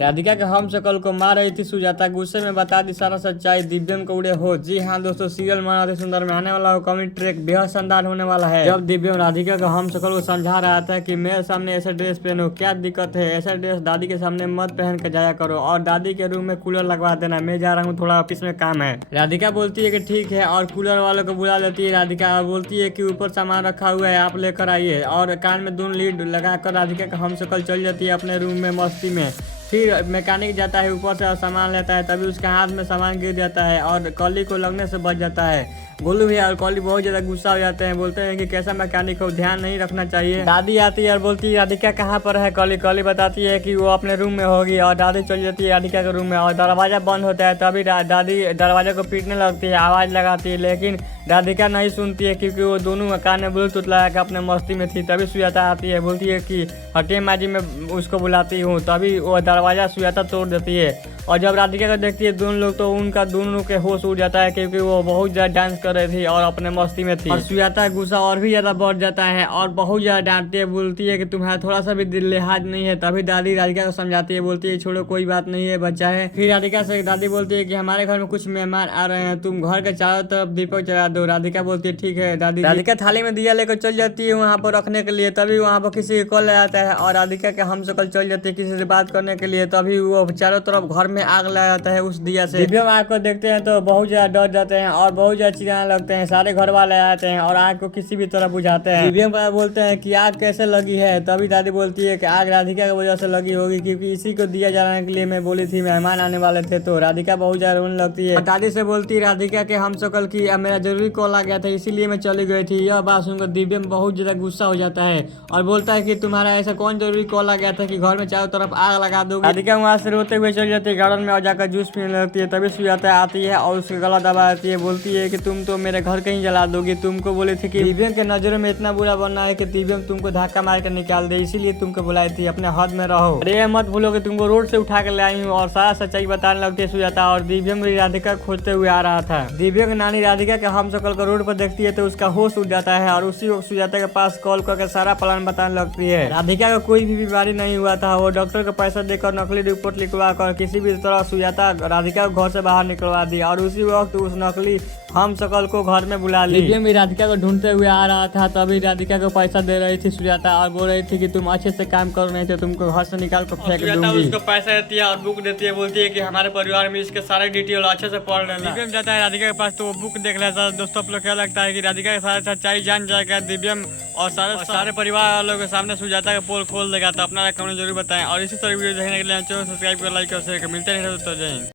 राधिका के हम शकल को मार रही थी सुजाता, गुस्से में बता दी सारा सच्चाई, दिव्यम को उड़े हो। जी हाँ दोस्तों, सीरियल मन अति सुंदर में आने वाला हो कॉमेडी ट्रैक बेहद शानदार होने वाला है। जब दिव्यम राधिका का हम शकल को समझा रहा था कि मेरे सामने ऐसा ड्रेस पहनो, क्या दिक्कत है, ऐसा ड्रेस दादी के सामने मत पहन के जाया करो और दादी के रूम में कूलर लगवा देना, मैं जा रहा हूँ थोड़ा ऑफिस में काम है। राधिका बोलती है कि ठीक है और कूलर वालों को बुला लेती है राधिका और बोलती है कि ऊपर सामान रखा हुआ है, आप लेकर आइए। और कान में दोनों लीड लगाकर राधिका का हम शकल चल जाती है अपने रूम में मस्ती में। फिर मैकेनिक जाता है ऊपर से और सामान लेता है, तभी उसके हाथ में सामान गिर जाता है और कॉली को लगने से बच जाता है। गोलू भैया और कॉली बहुत ज्यादा गुस्सा हो जाते हैं, बोलते हैं कि कैसा मैकेनिक हो, ध्यान नहीं रखना चाहिए। दादी आती है और बोलती है राधिका कहाँ पर है। कॉली बताती है कि वो अपने रूम में होगी और दादी चली जाती है राधिका के रूम में और दरवाजा बंद होता है, तभी दादी दरवाजा को पीटने लगती है, आवाज लगाती है, लेकिन राधिका नहीं सुनती है क्योंकि वो दोनों कान में ब्लूटूथ लगा के अपने मस्ती में थी। तभी सुजाता आती है, बोलती है कि हटे माँ जी, मैं उसको बुलाती हूँ। तभी वो दरवाजा सुजाता तोड़ देती है और जब राधिका को देखती है दोनों लोग तो उनका दोनों के होश उड़ जाता है क्योंकि वो बहुत ज्यादा डांस कर रही थी और अपने मस्ती में थी। और सुजाता का गुस्सा और भी ज्यादा बढ़ जाता है और बहुत ज्यादा डांटती है, बोलती है कि तुम्हारा थोड़ा सा भी दिल लिहाज नहीं है। तभी दादी राधिका को समझाती है, बोलती है छोड़ो कोई बात नहीं है, बच्चा है। फिर राधिका से दादी बोलती है कि हमारे घर में कुछ मेहमान आ रहे हैं, तुम घर के चारों तरफ दीपक जला दो। राधिका बोलती है ठीक है दादी। राधिका थाली में दिया लेकर चल जाती है वहाँ पर रखने के लिए, तभी वहाँ पर किसी को कॉल आता है और राधिका के हम शकल चल जाती है किसी से बात करने के लिए। तभी वो चारों तरफ घर में आग लगा जाता है उस दिया से। दिव्यम आग को देखते हैं तो बहुत ज्यादा डर जाते हैं और बहुत ज्यादा चिल्लाने लगते हैं, सारे घर वाले आते हैं और आग को किसी भी तरह बुझाते हैं। दिव्यम बोलते हैं कि आग कैसे लगी है। तभी दादी बोलती है कि आग राधिका की वजह से लगी होगी क्योंकि इसी को दिया जलाने के लिए मैं बोली थी, मेहमान आने वाले थे। तो राधिका बहुत ज्यादा रोने लगती है, दादी से बोलती है राधिका के हम शकल की मेरा जरूरी कॉल आ गया था इसीलिए मैं चली गई थी। यह बात सुनकर दिव्यम बहुत ज्यादा गुस्सा हो जाता है और बोलता है कि तुम्हारा ऐसा कौन जरूरी कॉल आ गया था कि घर में चारों तरफ आग लगा दोगे। राधिका वहाँ से रोते हुए चली जाती है गार्डन में और जाकर जूस पीने लगती है। तभी सुजाता आती है और उसका गला दबा देती है, बोलती है कि तुम तो मेरे घर कहीं जला दोगी, तुमको बोली थी कि दिव्यम के नजरों में इतना बुरा बनना है कि दिव्यम तुमको धक्का मार कर निकाल दे, इसीलिए तुमको बुलाई थी, अपने हद में रहो। अरे मत भूलो कि तुमको रोड से उठा कर ले आई हूँ। और सारा सच्चाई बताने लगती है सुजाता और दिव्यम भी राधिका खोजते हुए आ रहा था। दिव्यम की नानी राधिका के हम शकल को रोड पर देखती है तो उसका होश उड़ जाता है और उसी वक्त सुजाता के पास कॉल करके सारा प्लान बताने लगती है। राधिका को कोई भी बीमारी नहीं हुआ था, वो डॉक्टर को पैसा देकर नकली रिपोर्ट लिखवा कर किसी भी तरह सुजाता राधिका को घर से बाहर निकलवा दी और उसी वक्त उस नकली हम शकल को घर में बुला ली। दिव्यम भी राधिका को ढूंढते हुए आ रहा था, तभी राधिका को पैसा दे रही थी सुजाता और बोल रही थी कि तुम अच्छे से काम कर रहे थे, तुमको घर से निकाल कर फेंक दूंगी। उसको पैसा देती है और बुक देती है, बोलती है कि हमारे परिवार में इसके सारे डिटेल अच्छे से पढ़ लेना। दिव्यम जाता है राधिका के पास तो वो बुक देख लेता है। दोस्तों आप लोग क्या लगता है कि राधिका के सारे सच्चाई जान जाएगा दिव्यम और सारे परिवार वालों के सामने सुजाता का पोल खोल देगा। तो अपना कमेंट जरूर बताएं और इसी तरह वीडियो देखने के लिए चैनल सब्सक्राइब कर, लाइक और शेयर कर। मिलते हैं दोस्तों, जय हिंद।